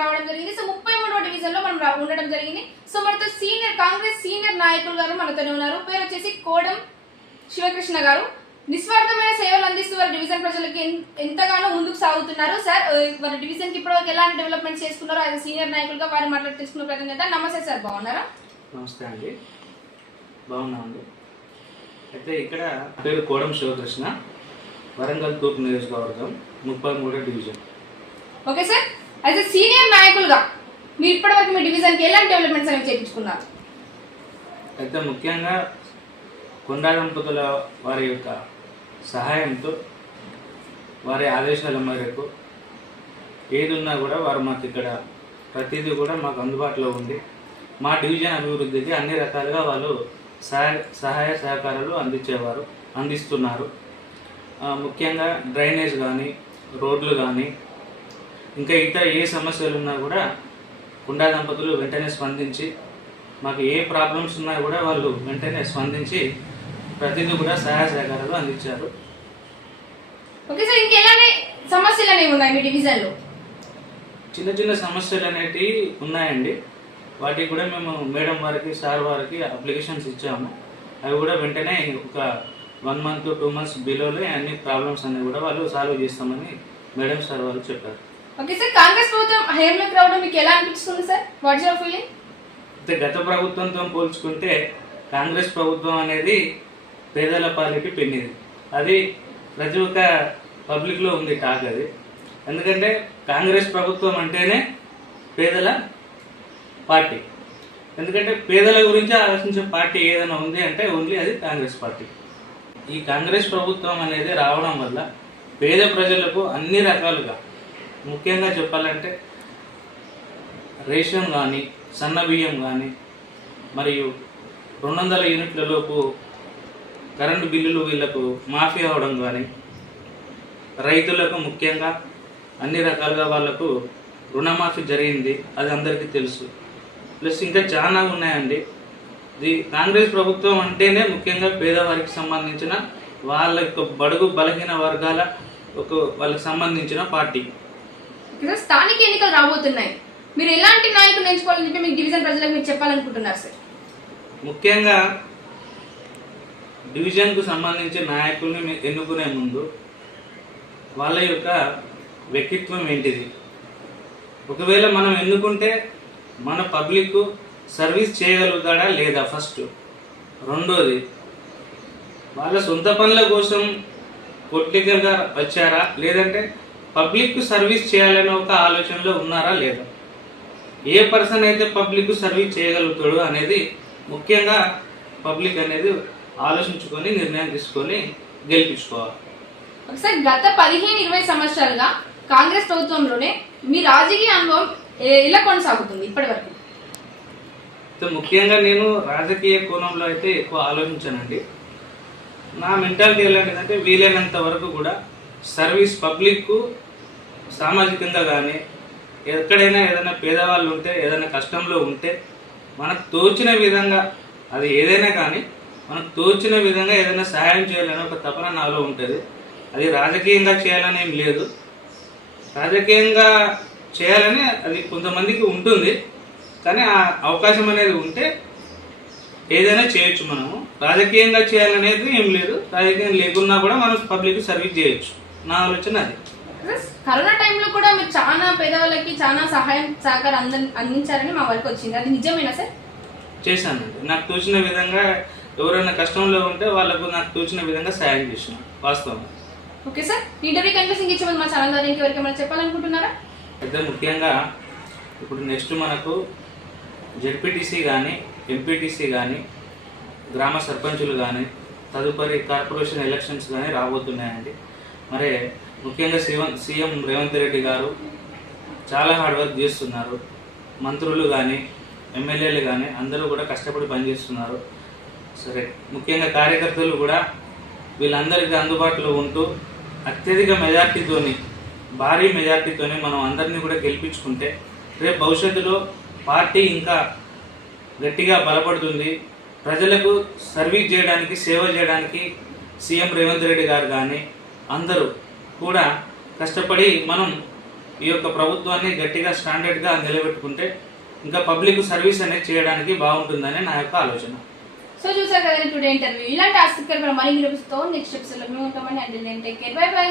చెప్పడం జరిగింది. సో మనతో సీనియర్ కాంగ్రెస్ సీనియర్ నాయకులు గారు మనతోనే ఉన్నారు. పేరు వచ్చేసి కోడం శివకృష్ణ గారు. నిస్వార్థమైన సేవలు అందిస్తూ వారి డివిజన్ ప్రజలకు ఎంతగానో ముందుకు సాగుతున్నారు. సార్ వారి డివిజన్కి ఇప్పటివరకు ఎలాంటి డెవలప్మెంట్ చేసుకున్నారో యాజ్ సీనియర్ నాయకులుగా వారి మాట్లాడి తెలుసుకున్న ప్రయత్నం చేద్దాం నమస్తే సార్ బాగున్నారా? నమస్తే అండి. బాగున్నామండి. అయితే ఇక్కడ పేరు కోడం శివకృష్ణ వరంగల్ తూర్పు నియోజకవర్గం ముప్పై మూడో division. Okay sir. As senior నాయకులుగా మీరు ఇప్పటివరకు మీ డివిజన్కి ఎలాంటి డెవలప్మెంట్స్ అనేవి చేయించుకున్నారు అయితే ముఖ్యంగా కొండా దంపతుల వారి యొక్క సహాయంతో వారి ఆదేశాల మేరకు ఏది ఉన్నా కూడా వారు మాకు ఇక్కడ ప్రతిదీ కూడా మాకు అందుబాటులో ఉంది. మా డివిజన్ అభివృద్ధికి అన్ని రకాలుగా వాళ్ళు సహాయ సహాయ సహకారాలు అందించేవారు అందిస్తున్నారు. ముఖ్యంగా డ్రైనేజ్ కానీ రోడ్లు కానీ ఇంకా ఇతర ఏ సమస్యలు ఉన్నా కూడా కుండా దంపతులు వెంటనే స్పందించి మాకు ఏ ప్రాబ్లమ్స్ ఉన్నా కూడా వాళ్ళు వెంటనే స్పందించి ప్రతిదీ కూడా సహాయ సహకారాలు అందించారు. ఓకే సార్ సమస్యలు అనేవి ఉన్నాయి మీ చిన్న చిన్న సమస్యలు అనేటివి ఉన్నాయండి. వాటికి కూడా మేము మేడం వారికి సార్ వారికి అప్లికేషన్స్ ఇచ్చాము. అవి కూడా వెంటనే ఒక వన్ మంత్ టూ మంత్స్ బిలోనే అన్ని ప్రాబ్లమ్స్ అన్ని కూడా వాళ్ళు సాల్వ్ చేస్తామని మేడం సార్ వాళ్ళు చెప్పారు. ఓకే సార్ కాంగ్రెస్ ప్రభుత్వం హెయిర్లోకి రావడం మీకు ఎలా అనిపిస్తుంది సార్ వాట్స్ యువర్ ఫీలింగ్ అయితే గత ప్రభుత్వంతో పోల్చుకుంటే కాంగ్రెస్ ప్రభుత్వం అనేది పేదల పాలిటి పెన్నిది. అది ప్రతి ఒక్క పబ్లిక్లో ఉంది టాక్ అది. ఎందుకంటే కాంగ్రెస్ ప్రభుత్వం అంటేనే పేదల పార్టీ. ఎందుకంటే పేదల గురించి ఆలోచించే పార్టీ ఏదైనా ఉంది అంటే ఓన్లీ అది కాంగ్రెస్ పార్టీ. ఈ కాంగ్రెస్ ప్రభుత్వం అనేది రావడం వల్ల పేద ప్రజలకు అన్ని రకాలుగా ముఖ్యంగా చెప్పాలంటే రేషన్ కానీ సన్న బియ్యం కానీ మరియు రెండు వందల యూనిట్లలోపు కరెంటు బిల్లులు వీళ్ళకు మాఫీ అవ్వడం కానీ రైతులకు ముఖ్యంగా అన్ని రకాలుగా వాళ్ళకు రుణమాఫీ జరిగింది అది అందరికీ తెలుసు. ప్లస్ ఇంకా చాలా ఉన్నాయండి. ఇది కాంగ్రెస్ ప్రభుత్వం అంటేనే ముఖ్యంగా పేదవారికి సంబంధించిన వాళ్ళ యొక్క బడుగు బలహీన వర్గాల ఒక వాళ్ళకి సంబంధించిన పార్టీ. ఇక్కడ స్థానిక ఎన్నికలు రాబోతున్నాయి. మీరు ఎలాంటి నాయకులు ఎంచుకోవాలని చెప్పి మీకు డివిజన్ ప్రజలకు మీరు చెప్పాలనుకుంటున్నారు సార్ ముఖ్యంగా డివిజన్కు సంబంధించిన నాయకుల్ని ఎన్నుకునే ముందు వాళ్ళ యొక్క వ్యక్తిత్వం ఏంటిది? ఒకవేళ మనం ఎన్నుకుంటే మన పబ్లిక్ సర్వీస్ చేయగలుగుతాడా లేదా ఫస్ట్? రెండోది వాళ్ళ సొంత పనుల కోసం పొలిటికల్గా వచ్చారా? లేదంటే పబ్లిక్ సర్వీస్ చేయాలనే ఒక ఆలోచనలో ఉన్నారా లేదా? ఏ పర్సన్ అయితే పబ్లిక్ సర్వీస్ చేయగలుగుతాడు అనేది ముఖ్యంగా పబ్లిక్ అనేది ఆలోచించుకొని నిర్ణయం తీసుకొని గెలిపించుకోవాలి. ఒకసారి గత పదిహేను ఇరవై సంవత్సరాలుగా కాంగ్రెస్ ప్రభుత్వంలోనే మీ రాజకీయ అనుభవం ఎలా కొనసాగుతుంది ఇప్పటి వరకు అయితే ముఖ్యంగా నేను రాజకీయ కోణంలో అయితే ఎక్కువ ఆలోచించానండి. నా మెంటాలిటీ ఎలాంటిదంటే వీలైనంత వరకు కూడా సర్వీస్ పబ్లిక్కు సామాజికంగా కానీ ఎక్కడైనా ఏదైనా పేదవాళ్ళు ఉంటే ఏదైనా కష్టంలో ఉంటే మనకు తోచిన విధంగా అది ఏదైనా కానీ మనకు తోచిన విధంగా ఏదైనా సహాయం చేయాలని ఒక తపన నాలో ఉంటుంది. అది రాజకీయంగా చేయాలని ఏం లేదు. రాజకీయంగా చేయాలని అది కొంతమందికి ఉంటుంది. కానీ ఆ అవకాశం అనేది ఉంటే ఏదైనా చేయొచ్చు మనము. రాజకీయంగా చేయాలనేది ఏం లేదు. రాజకీయం లేకున్నా కూడా మనం పబ్లిక్ సర్వీస్ చేయొచ్చు. నా ఆలోచన అది. కరోనా టైంలో కూడా మీరు చాలా పేదవాళ్ళకి చాలా సహాయం సహకారం అంద అందించారని మా వరకు వచ్చింది. అది నిజమేనా సార్? చేశానండి నాకు తోచిన విధంగా ఎవరైనా కష్టంలో ఉంటే వాళ్ళకు నాకు తోచిన విధంగా సాయం చేసిన వాస్తవం. ఓకే సార్ ఇంటర్వ్యూ కంక్లూసింగ్ ఇచ్చే ముందు మా ఛానల్ ద్వారా ఇంకెవరికి ఏమైనా చెప్పాలనుకుంటున్నారా? అయితే ముఖ్యంగా ఇప్పుడు నెక్స్ట్ మనకు జెడ్పీటీసీ కానీ ఎంపీటీసీ కానీ గ్రామ సర్పంచులు కానీ తదుపరి కార్పొరేషన్ ఎలక్షన్స్ కానీ రాబోతున్నాయండి. మరి ముఖ్యంగా సీఎం సీఎం రేవంత్ రెడ్డి గారు చాలా హార్డ్ వర్క్ చేస్తున్నారు. మంత్రులు కానీ ఎమ్మెల్యేలు కానీ అందరూ కూడా కష్టపడి పనిచేస్తున్నారు. సరే ముఖ్యంగా కార్యకర్తలు కూడా వీళ్ళందరికీ అందుబాటులో ఉంటూ అత్యధిక మెజార్టీతోని భారీ మెజార్టీతోని మనం అందరినీ కూడా గెలిపించుకుంటే రేపు భవిష్యత్తులో పార్టీ ఇంకా గట్టిగా బలపడుతుంది. ప్రజలకు సర్వీస్ చేయడానికి సేవ చేయడానికి సీఎం రేవంత్ రెడ్డి గారు కానీ అందరూ కూడా కష్టపడి మనం ఈ యొక్క ప్రభుత్వాన్ని గట్టిగా స్టాండర్డ్గా నిలబెట్టుకుంటే ఇంకా పబ్లిక్ సర్వీస్ అనేది చేయడానికి బాగుంటుందని నా యొక్క ఆలోచన. సో చూసారు కదా టుడే ఇంటర్వ్యూ. ఇలాంటి ఆసక్తికరమైన మరిన్ని న్యూస్తో నెక్స్ట్ ఎపిసోడ్లో మేము ఉంటామని and take care bye bye